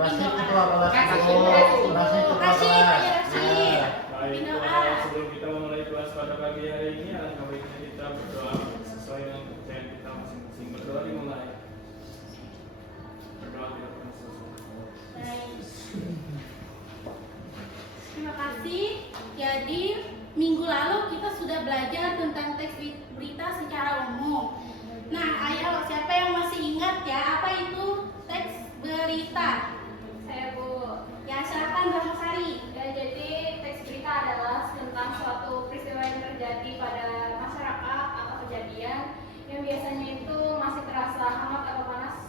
Rasyid doa. itu apa Rasyid? Rasyid, Rasyid. Rasyid. Baik, Doa. sebelum kita memulai kelas pada pagi hari ini, alangkah baiknya kita berdoa sesuai dengan kepercayaan kita masing-masing. Berdoa dimulai. Berdoa tidak pernah selesai. Baik. Terima kasih. Jadi minggu lalu kita sudah belajar tentang teks berita secara umum. Nah, ayo siapa yang masih ingat ya apa itu teks berita? Saya Bu. Ya, silakan Ramasari. Ya, jadi teks berita adalah tentang suatu peristiwa yang terjadi pada masyarakat atau kejadian yang biasanya itu masih terasa hangat atau panas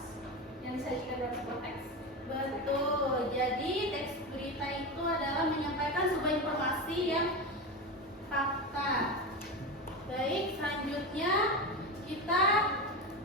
yang disajikan dalam sebuah teks. Betul. Jadi teks berita itu adalah menyampaikan sebuah informasi yang fakta. Baik, selanjutnya kita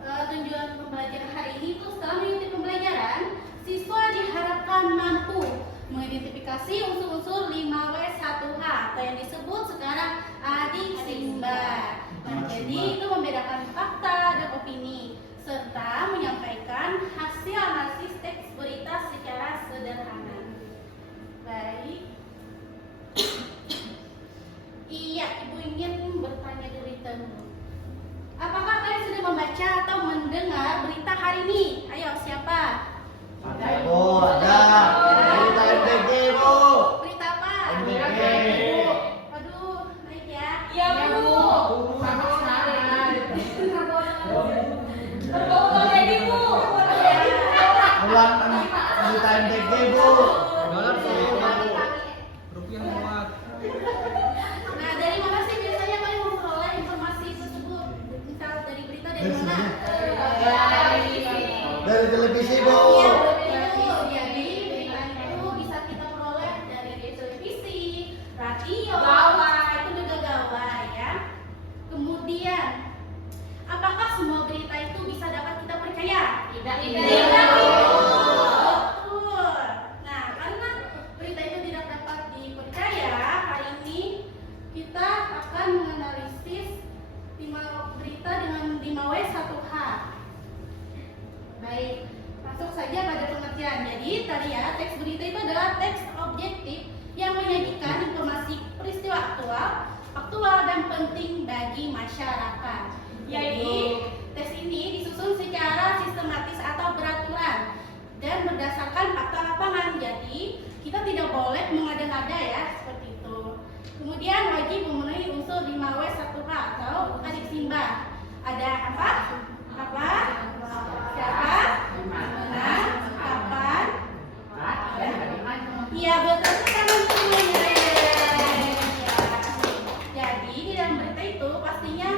tujuan pembelajaran hari ini itu setelah mengikuti pembelajaran, siswa diharapkan mampu mengidentifikasi unsur-unsur 5W1H atau yang disebut sekarang adiksimbar. Nah, jadi itu membedakan fakta dan opini serta menyampaikan hasil analisis teks berita secara sederhana. Baik. Iya, Ibu ingin bertanya terlebih dahulu. Apakah kalian sudah membaca atau mendengar berita hari ini? Ayo, siapa? Ada Bu, ada. Berita MTG Bu. Berita apa? MTG. Aduh, naik ya. Iya, Bu. Sama sekali. Berbau jadi Bu. Ulang berita MTG Bu. Rupiah muat. Nah, dari mana sih biasanya kalian memperoleh informasi tersebut? Misal dari berita dari Dari mana? Dari televisi Bu. Iya, betul. Jadi berita itu bisa kita peroleh dari televisi, radio, itu juga gawai ya. Kemudian, apakah semua berita itu bisa dapat kita percaya? Tidak. Betul. Nah, karena berita itu tidak dapat dipercaya, hari ini kita akan menganalisis 5 berita dengan 5W1H. Baik, masuk saja pada pengertian. Jadi tadi ya, teks berita itu adalah teks objektif yang menyajikan informasi peristiwa aktual dan penting bagi masyarakat. Jadi teks ini disusun secara sistematis atau beraturan dan berdasarkan fakta lapangan. Jadi kita tidak boleh mengada-ngada ya, seperti itu. Kemudian wajib memenuhi unsur 5W1H atau adiksimbar. Ada apa? Apa? Siapa? Mana? Kapan? Iya, betul sekali semuanya. Jadi di dalam berita itu pastinya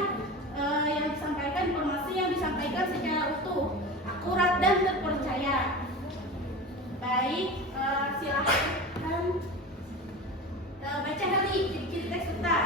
yang disampaikan, informasi yang disampaikan secara utuh, akurat dan terpercaya. Baik, silahkan baca Heli ciri-ciri teks berita.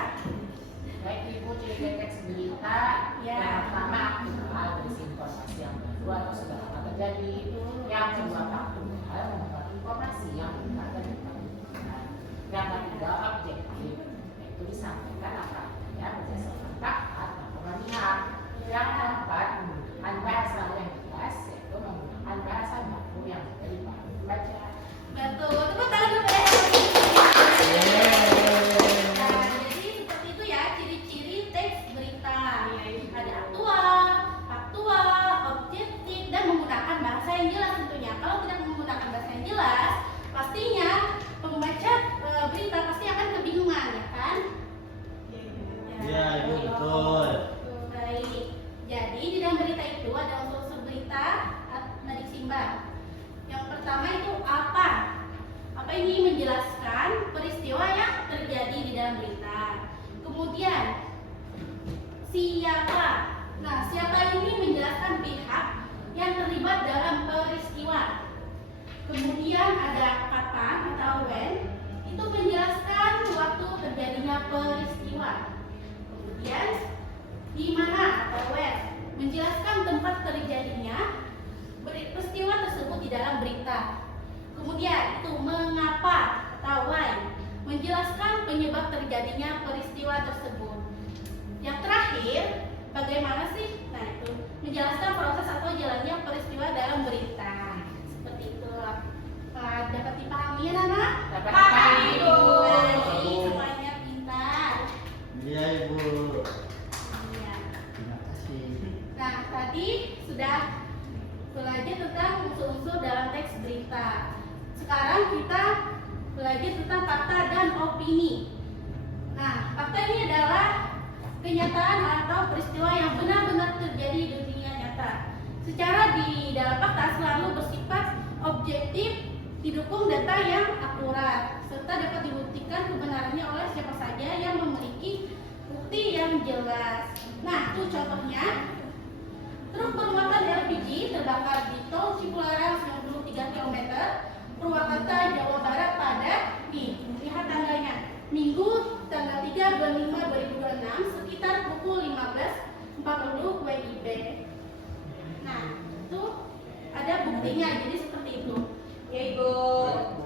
Baik Ibu, ciri teks berita Ya. yang pertama aktual, berisi informasi yang baru atau sudah lama terjadi. Yang kedua faktual, membuat informasi yang benar dan diperlukan. Yang ketiga objektif, yaitu disampaikan apa adanya berdasarkan fakta dan pengalihan. Yang keempat menggunakan bahasa yang jelas, yaitu menggunakan bahasa baku yang mudah dipahami pembaca. Betul, tepuk tangan dulu ya. Nah, jadi seperti itu ya ciri-ciri teks berita. Ada aktual, faktual, objektif, dan menggunakan bahasa yang jelas tentunya. Kalau tidak menggunakan bahasa yang jelas, pastinya pembaca berita pasti akan kebingungan, ya kan? Iya, Ibu betul. Baik. Jadi di dalam berita itu ada unsur-unsur berita adiksimbar. Yang pertama itu apa? Apa ini menjelaskan peristiwa yang terjadi di dalam berita. Kemudian siapa? Nah, siapa ini menjelaskan pihak yang terlibat dalam peristiwa. Kemudian ada kapan atau when, itu menjelaskan waktu terjadinya peristiwa. Kemudian di mana atau where, menjelaskan tempat terjadinya peristiwa tersebut di dalam berita. Kemudian itu mengapa atau why, menjelaskan penyebab terjadinya peristiwa tersebut. Yang terakhir, bagaimana sih? Nah, itu menjelaskan proses atau jalannya peristiwa dalam berita. Seperti itu. sekarang kita belajar tentang fakta dan opini. Nah, fakta ini adalah kenyataan atau peristiwa yang benar-benar terjadi di dunia nyata. Secara di dalam fakta selalu bersifat objektif, didukung data yang akurat, serta dapat dibuktikan kebenarannya oleh siapa saja yang memiliki bukti yang jelas. Nah, itu contohnya. Truk bermuatan LPG terbakar di tol Cipularang 93 km, Purwakarta, Jawa Barat pada lihat tanggalnya, Minggu tanggal 3 bulan 5 2026 sekitar pukul 15.40 WIB. Nah, itu ada buktinya, jadi seperti itu. Yaitu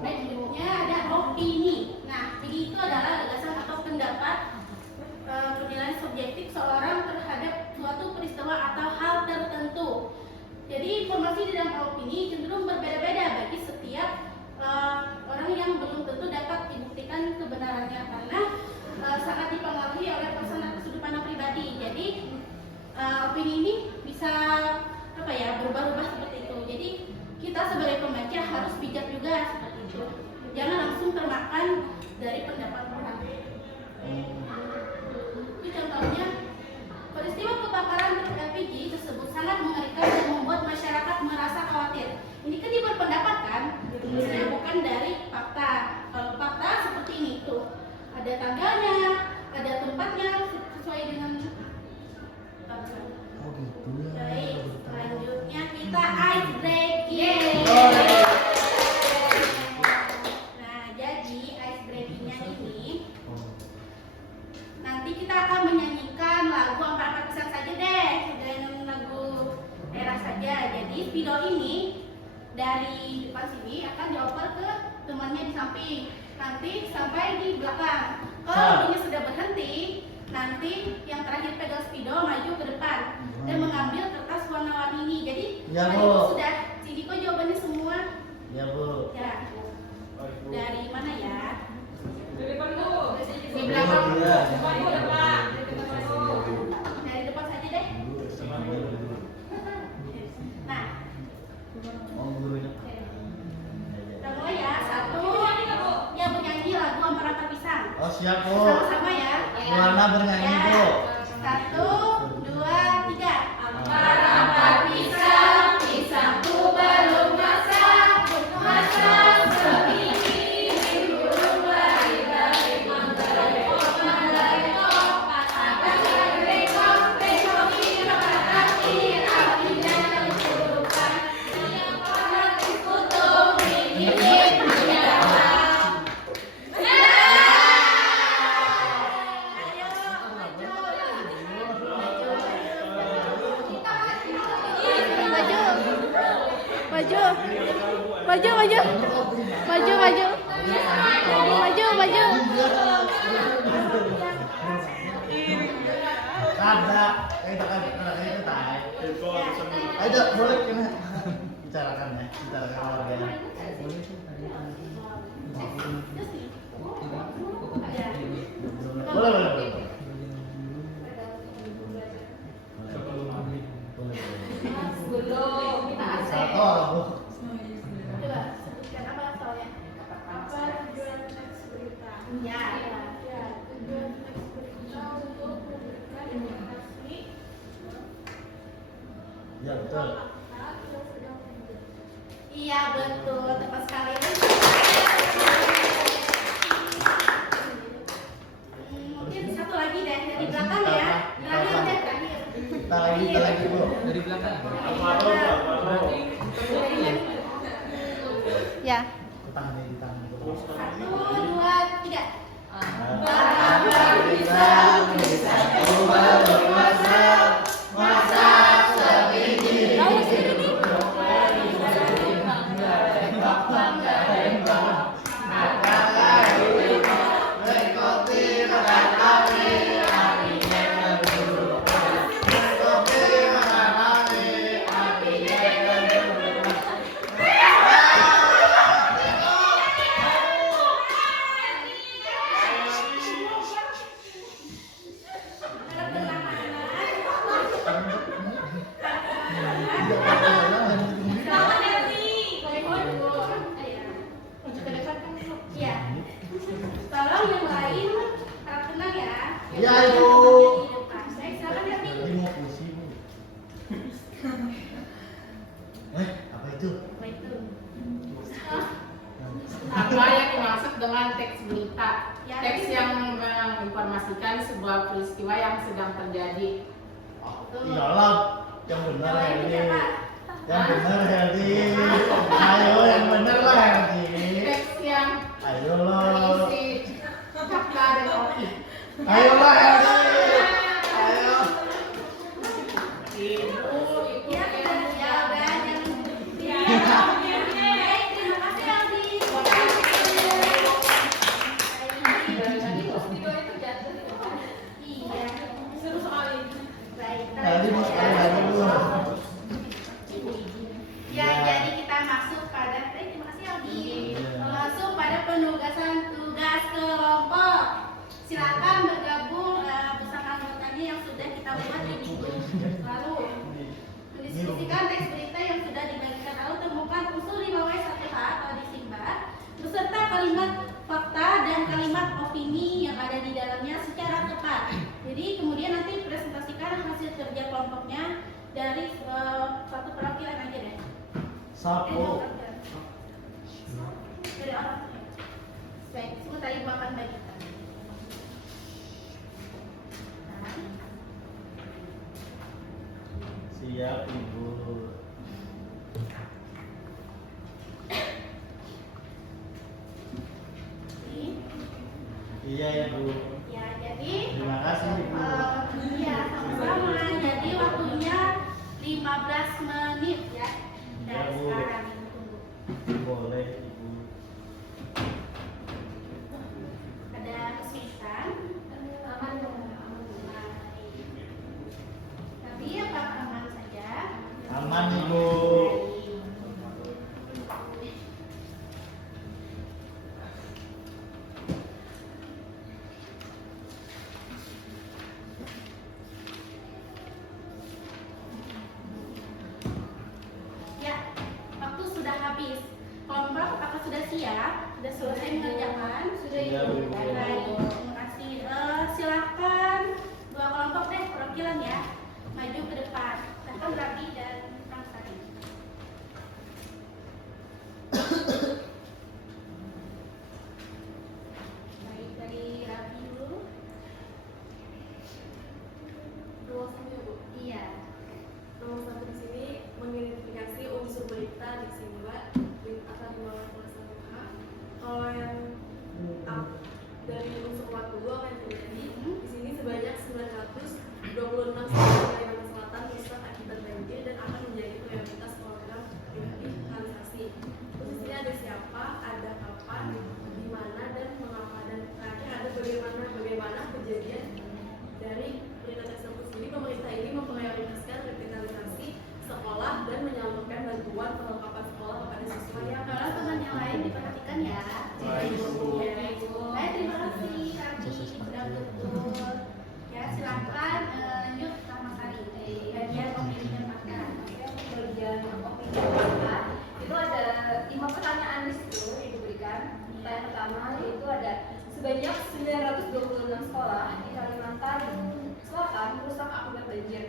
berikutnya ada opini. Nah, opini itu adalah gagasan atau pendapat penilaian subjektif seorang terhadap suatu peristiwa atau hal tertentu. Jadi informasi di dalam opini cenderung berbeda-beda bagi setiap orang yang belum tentu dapat dibuktikan kebenarannya karena sangat dipengaruhi oleh personal sudut pandang pribadi. Jadi opini ini bisa berubah-ubah seperti itu. Jadi kita sebagai pembaca harus bijak juga seperti itu. Jangan langsung termakan dari pendapat orang. Itu contohnya, peristiwa kebakaran LPG tersebut sangat mengerikan dan membuat masyarakat merasa khawatir. Ini kan dia berpendapat kan, sebenarnya bukan dari fakta. Kalau fakta seperti ini tuh, ada tanggalnya, ada tempatnya sesuai dengan. Baik, selanjutnya kita ice breaking. Nah, jadi ice breakingnya ini nanti kita akan menyanyikan lagu Empat Pisang saja deh, dengan lagu era saja. Jadi spidol ini dari depan sini akan dioper ke temannya di samping, nanti sampai di belakang. Kalau ini sudah berhenti, nanti yang terakhir pegang spidol maju ke depan dan mengambil kertas warna-warni ini. Jadi ya, tadi Bu. itu sudah, jadi kok jawabannya semua? Ya, Bu. Ya. Dari mana ya? Dari depan dulu. Di belakang. Iya. Dari depan saja deh. Nah, Oh, gurunya. kita mulai ya. Satu, yang bernyanyi lagu Ampar-Ampar Pisang. Oh, siap, Bu. Sama-sama ya. Buana bernyanyi, Ya. Bu. 1, 2, 3. Ampar-ampar pisang, pisangku belum masak, masak sebiji, burung lari-lari, mangga-lekok, akan lekok, lekoki, api, apinya dikurukan, yang orang dikutuk, digigit, menyawa. Maju, maju, maju, maju, maju, maju, maju. Ada, itu tay. Ayo, boleh kena bicarakan ya, bicarakan keluarganya. Boleh, boleh, boleh. Belum, kita Satu, Bu. Coba sebutkan apa soalnya? Apa tujuan teks berita? Ya. Ya, tujuan teks berita untuk memberikan informasi. Ya, betul. Iya betul, tepat sekali. Mungkin satu lagi deh dari belakang ya. Terakhir deh, terakhir. Kita lagi, Bu. Dari belakang. Alvaro. Ya. Tangannya di tangan, Bu. 1, 2, 3. Ampar pisang, pisangku belum masak, masak sebiji. dengan teks berita. Ya. Teks yang menginformasikan sebuah peristiwa yang sedang terjadi. Iyalah, yang benar Yang lain Herdi. siapa? Yang benar Herdi. Ayo yang benar lah Herdi. Teks yang Ayo lo. berisi fakta dan opini. Ayo lah Herdi. Ayo. Ibu, Ya, yang ya udah yang ya. Baik, terima kasih Aldi. Video itu jatuh di depan. Iya, seru sekali. Baik. Herdi mau sekali lagi dulu. Ya, jadi kita masuk pada terima kasih Aldi. Masuk pada penugasan tugas kelompok. Silakan bergabung bersama anggotanya yang sudah kita buat di minggu lalu. Mendiskusikan teks berita yang sudah dibagikan lalu temukan unsur 5W1H atau disimbat beserta kalimat fakta dan kalimat opini yang ada di dalamnya secara tepat. Jadi kemudian nanti presentasikan hasil kerja kelompoknya dari satu perwakilan aja deh. Sapu. Dari orang. Baik, sebentar ibu akan bagikan. Siap Ibu. Ini. Iya Ibu. Ya, jadi Terima kasih Ibu. iya sama-sama. Jadi waktunya 15 menit ya. Dari Ya, Bu. sekarang Ibu tunggu. Boleh Ibu. Ada kesulitan? Aman dong. Tapi apa aman saja? Aman Ibu. Ya, waktu sudah habis. Kelompok apakah sudah siap? Sudah selesai mengerjakan? Sudah Iya, Ibu. Bu. Baik, terima kasih. Silakan dua kelompok deh perwakilan ya. Maju ke depan. Silakan Rabi dan Kang Sari. Baik, dari Rabi dulu. Nomor satu ya Bu. Iya. Nomor satu di sini mengidentifikasi unsur berita di Simba akan dimulai kelas 1H. Kalau yang dari unsur waktu akan terjadi di sini sebanyak 926 sekolah Kalimantan Selatan rusak akibat banjir dan akan menjadi prioritas program revitalisasi. Terus di sini ada siapa, ada kapan, di mana dan mengapa, dan terakhir ada bagaimana kejadian dari berita tersebut. Sendiri pemerintah ini memprioritaskan revitalisasi sekolah dan menyalurkan bantuan perlengkapan sekolah kepada siswa yang Kalau teman yang lain diperhatikan ya. Baik, Bu. Baik, terima kasih Rabi sudah betul. Ya, silakan lanjut sama Sari. Bagian opini dan fakta. Bagian opini kita itu ada 5 pertanyaan di situ yang diberikan. Pertanyaan pertama yaitu ada sebanyak 926 sekolah di Kalimantan Selatan rusak akibat banjir.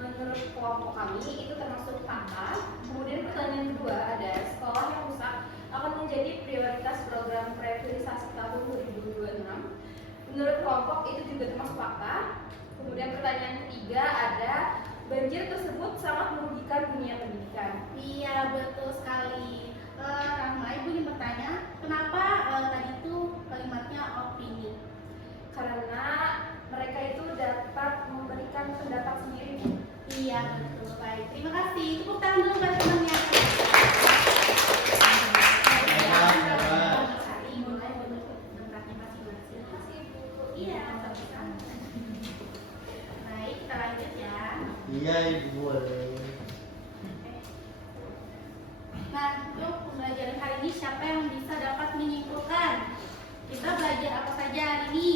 Menurut kelompok kami itu termasuk fakta. Kemudian pertanyaan kedua ada sekolah yang rusak akan menjadi prioritas program revitalisasi tahun 2026. Menurut kelompok itu juga termasuk fakta. Kemudian pertanyaan ketiga ada banjir tersebut sangat merugikan dunia pendidikan. Iya, betul sekali. Rahma, Ibu ingin bertanya, kenapa tadi itu kalimatnya opini? Karena mereka itu dapat memberikan pendapat sendiri. Iya, betul. Baik, terima kasih. Tepuk tangan dulu buat temannya. Sari, mulai bentuk tempatnya masing-masing. Terima kasih Bu. Iya, sama-sama. Baik, kita lanjut ya. Iya Ibu boleh. Nah, untuk pembelajaran hari ini siapa yang bisa dapat menyimpulkan? Kita belajar apa saja hari ini?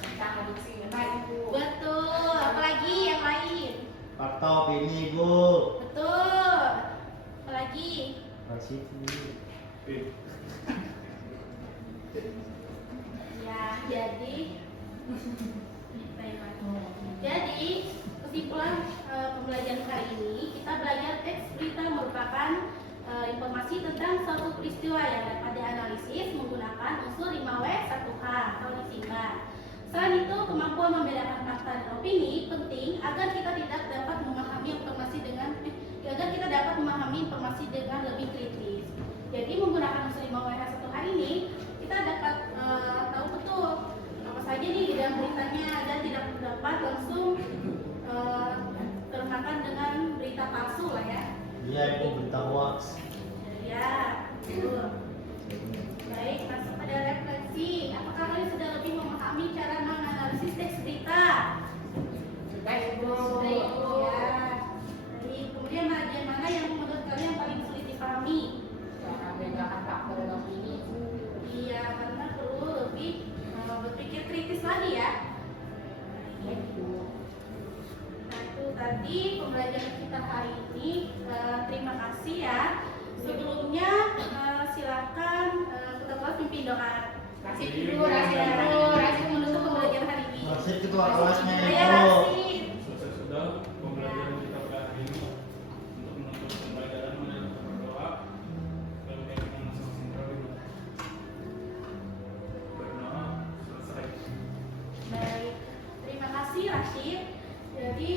Tentang adiksi dengan Ibu. Betul. Apalagi yang lain? Fakta opini Ibu. Betul. Apalagi? Kasih Ya, jadi jadi kesimpulan pembelajaran hari ini kita belajar teks berita merupakan informasi tentang suatu peristiwa yang dapat dianalisis analisis menggunakan unsur 5W1H atau disingkat. Selain itu, kemampuan membedakan fakta dan opini penting agar kita dapat memahami informasi dengan lebih kritis. Jadi menggunakan unsur 5W1H ini kita dapat tahu betul apa saja nih di dalam beritanya dan tidak dapat langsung termakan dengan berita palsu lah ya. Iya, itu berita hoax. Ya, betul. Baik, masuk pada refleksi. Apakah kalian sudah lebih memahami cara menganalisis teks berita? Baik, Bu. Baik, ya. Baik, kemudian bagian mana yang menurut kalian paling sulit dipahami? Cara membedakan fakta dan opini. Iya, karena perlu lebih berpikir kritis lagi ya. Baik, Bu. Nah, itu tadi pembelajaran kita hari ini. Terima kasih ya. Sebelumnya silakan ketua kelas pimpin doa. Rasid dulu, Rasid Menutup pembelajaran hari ini. Masih ketua kelasnya Saya itu. Rasid. Selesai sudah pembelajaran kita pada hari ini. Untuk menutup pembelajaran mari kita berdoa. Lalu kita masing-masing berdoa selesai. Baik, terima kasih Rashid. Jadi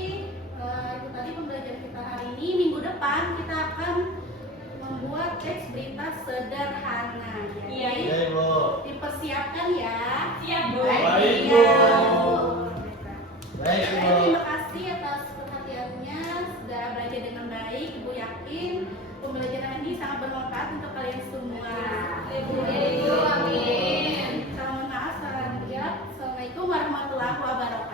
itu tadi pembelajaran kita hari ini. Minggu depan kita akan membuat teks berita sederhana. Jadi Iya, Bu. dipersiapkan ya. Siap, Bu. Baik, Bu. Iya, Baik, Baik, Bu. terima kasih atas perhatiannya. Sudah belajar dengan baik. Ibu yakin pembelajaran ini sangat bermanfaat untuk kalian semua. Amin. Salam maaf, salam hijab. Assalamualaikum warahmatullahi wabarakatuh.